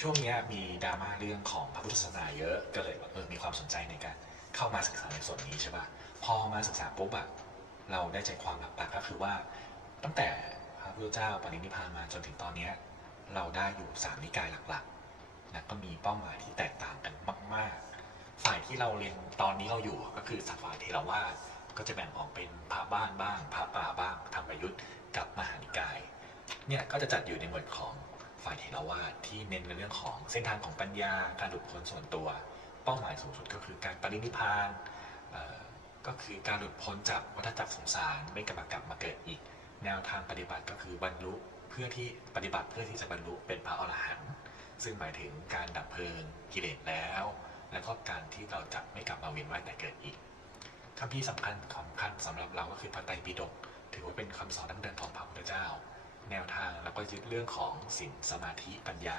ช่วงนี้มีดราม่าเรื่องของพระพุทธศาสนาเยอะก็เลยแบบเออมีความสนใจในการเข้ามาศึกษาในส่วนนี้ใช่ปะพอมาศึกษาปุ๊บอะเราได้ใจความหลักๆก็คือว่า ตั้งแต่พระพุทธเจ้าปรินิพพานมาจนถึงตอนเนี้ยเราได้อยู่สามนิกายหลักๆนะก็มีเป้าหมายที่แตกต่างกันมาก ๆ ฝ่ายที่เราเรียนตอนนี้เราอยู่ก็คือฝ่ายเทรวาสก็จะแบ่งออกเป็นพระบ้านบ้างพระป่าบ้างธรรมยุทธ์กับมหานิกายเนี่ยก็จะจัดอยู่ในหมวดของ เทรวาสที่เน้นในเรื่องของเส้นทางของปัญญา การหลุดพ้นส่วนตัว เป้าหมายสูงสุดก็คือการปรินิพานก็คือการหลุดพ้นจากวัฏจักรสงสารไม่กลับมากลับมาเกิดอีก แนวทางปฏิบัติก็คือบรรลุเพื่อที่ปฏิบัติเพื่อที่จะบรรลุเป็นพระอรหันต์ซึ่งหมายถึงการดับเพลิงกิเลสแล้ว และก็การที่เราจะไม่กลับมาเวียนว่ายแต่เกิดอีกคำที่สำคัญสำคัญสำหรับเราก็คือพระไตรปิฎกถือว่าเป็นคำสอนดั้งเดิมของพระพุทธเจ้า แนวทางแล้วก็ยึดเรื่องของศีลสมาธิปัญญา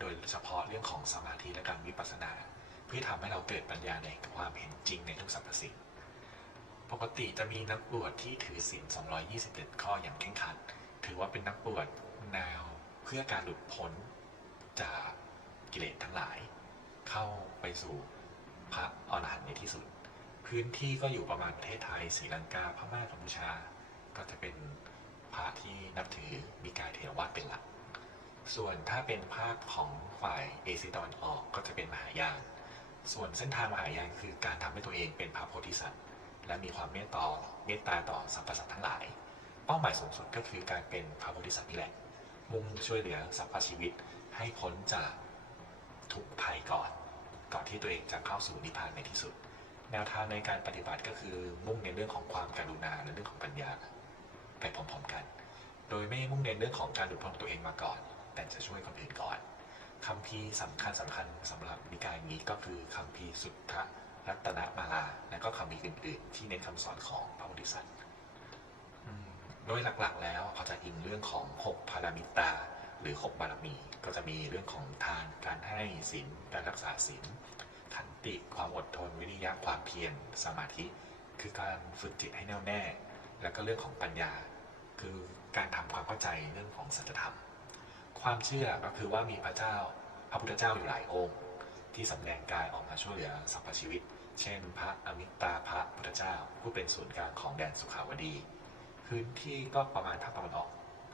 โดยเฉพาะเรื่องของสมาธิและการวิปัสสนา เพื่อทำให้เราเกิดปัญญาในความเห็นจริงในทุกสรรพสิ่งปกติจะมีนักบวชที่ถือศีล227 ข้ออย่างเคร่งครัด ถือว่าเป็นนักบวชแนวเพื่อการหลุดพ้นจากกิเลสทั้งหลาย เข้าไปสู่พระอรหันต์ในที่สุด พื้นที่ก็อยู่ประมาณประเทศไทยศรีลังกาพม่ากัมพูชา ก็จะเป็น พระที่นับถือมีกายเทรวาสเป็นหลัก ส่วนถ้าเป็นภาคของฝ่ายเอเชียตะวันออกก็จะเป็นมหายาน ส่วนเส้นทางมหายานคือการทำให้ตัวเองเป็นพระโพธิสัตว์ และมีความเมตตาเมตตาต่อสรรพสัตว์ทั้งหลาย เป้าหมายสูงสุดก็คือการเป็นพระโพธิสัตว์นี่แหละ มุ่งช่วยเหลือสรรพชีวิตให้พ้นจากทุกภัยก่อน ก่อนที่ตัวเองจะเข้าสู่นิพพานในที่สุด แนวทางในการปฏิบัติก็คือมุ่งในเรื่องของความกรุณาและเรื่องของปัญญา ไปพร้อมๆกัน โดยไม่มุ่งเน้นเรื่องของการหลุดพ้นของตัวเองมาก่อน แต่จะช่วยคนอื่นก่อนคำพีร์สำคัญสำคัญสำหรับนิกายนี้ก็คือคำพีสุทธรัตนมาลา และก็คำพีอื่นๆ ที่เน้นคำสอนของพระโพธิสัตว์โดยหลักๆ แล้วเขาจะอิงเรื่องของหกพารามิตา หรือหกบารมี ก็จะมีเรื่องของทานการให้ศีลการรักษาศีลขันติความอดทนวิริยะความเพียรสมาธิ คือการฝึกจิตให้แน่วแน่ แล้วก็เรื่องของปัญญา คือการทำความเข้าใจเรื่องของสัจธรรม ความเชื่อก็คือว่ามีพระเจ้าพระพุทธเจ้าอยู่หลายองค์ ที่สำแดงกายออกมาช่วยเหลือสรรพชีวิต เช่น พระอมิตาพระพุทธเจ้า ผู้เป็นศูนย์กลางของแดนสุขาวดีพื้นที่ก็ประมาณทางตะวันออก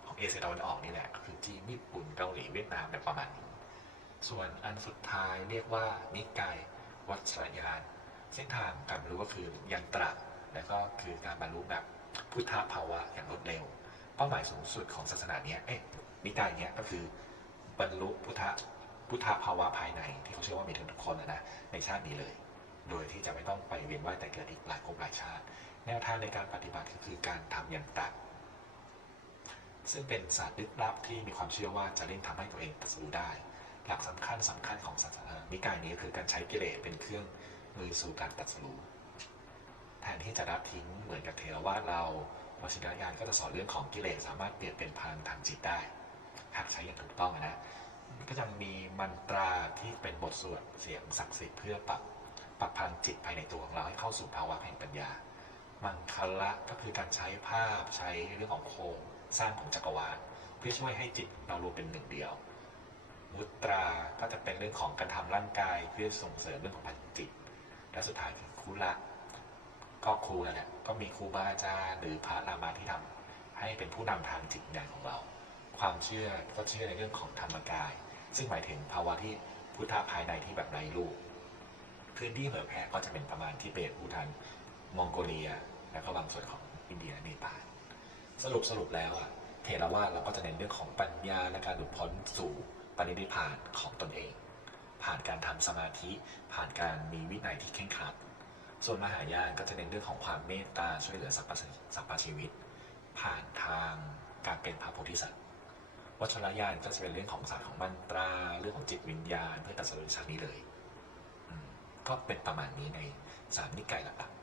ของเอเชียตะวันออกนี่แหละคือจีนญี่ปุ่นเกาหลีเวียดนามแบบประมาณนี้ส่วนอันสุดท้ายเรียกว่านิกายวัชรยาน เส้นทางการบรรลุก็คือยันตระและก็คือการบรรลุแบบ พุทธภาวะอย่างรวดเร็ว เป้าหมายสูงสุดของศาสนาเนี้ยเอ๊ะนิกายเนี้ยก็คือบรรลุพุทธพุทธภาวะภายในที่เขาเชื่อว่ามีถึงทุกคนนะนะในชาตินี้เลย โดยที่จะไม่ต้องไปเวียนว่ายแต่เกิดอีกหลายภพหลายชาติ แนวทางในการปฏิบัติก็คือการทำยันตระซึ่งเป็นศาสตร์ลึกลับที่มีความเชื่อว่าจะเร่งทำให้ตัวเองตรัสรู้ได้ หลักสำคัญสำคัญของศาสนานิกายนี้คือการใช้กิเลสเป็นเครื่องมือสู่การตรัสรู้ แทนที่จะรับทิ้งเหมือนกับเทรวาสเราวชิรยานก็จะสอนเรื่องของกิเลสสามารถเปลี่ยนเป็นพลังทางจิตได้ หากใช้อย่างถูกต้องนะ ก็ยังมีมันตราที่เป็นบทสวดเสียงศักดิ์สิทธิ์เพื่อปรับปรับพลังจิตภายในตัวของเราให้เข้าสู่ภาวะแห่งปัญญา มังคละก็คือการใช้ภาพใช้เรื่องของโครงสร้างของจักรวาล เพื่อช่วยให้จิตเรารวมเป็นหนึ่งเดียว มุตราก็จะเป็นเรื่องของการทำร่างกายเพื่อส่งเสริมเรื่องของพลังจิต และสุดท้ายคือคุละ ก็ครูนั่นแหละก็มีครูบาอาจารย์หรือพระรามาที่ทำให้เป็นผู้นำทางจิตวิญญาณของเรา ความเชื่อก็เชื่อในเรื่องของธรรมกาย ซึ่งหมายถึงภาวะที่พุทธะภายในที่แบบไร้รูปพื้นที่เผยแผ่ก็จะเป็นประมาณทิเบตภูฏานมองโกเลีย และก็บางส่วนของอินเดียและเนปาลสรุปสรุปแล้วอะเทรวาสเราก็จะเน้นเรื่องของปัญญาและการหลุดพ้นสู่ปณิธิพานของตนเอง ผ่านการทำสมาธิ ผ่านการมีวินัยที่เคร่งครัด ส่วนมหายานก็จะเน้นเรื่องของความเมตตาช่วยเหลือสรรพสัรพชีวิต ผ่านทางการเป็นพระโพธิสัตว์วัชรยานก็จะเป็นเรื่องของศาสตร์ของมันตรา เรื่องของจิตวิญญาณเพื่อตรัสรู้ชาตินี้เลยก็เป็นประมาณนี้ในสามนิกายหลักๆ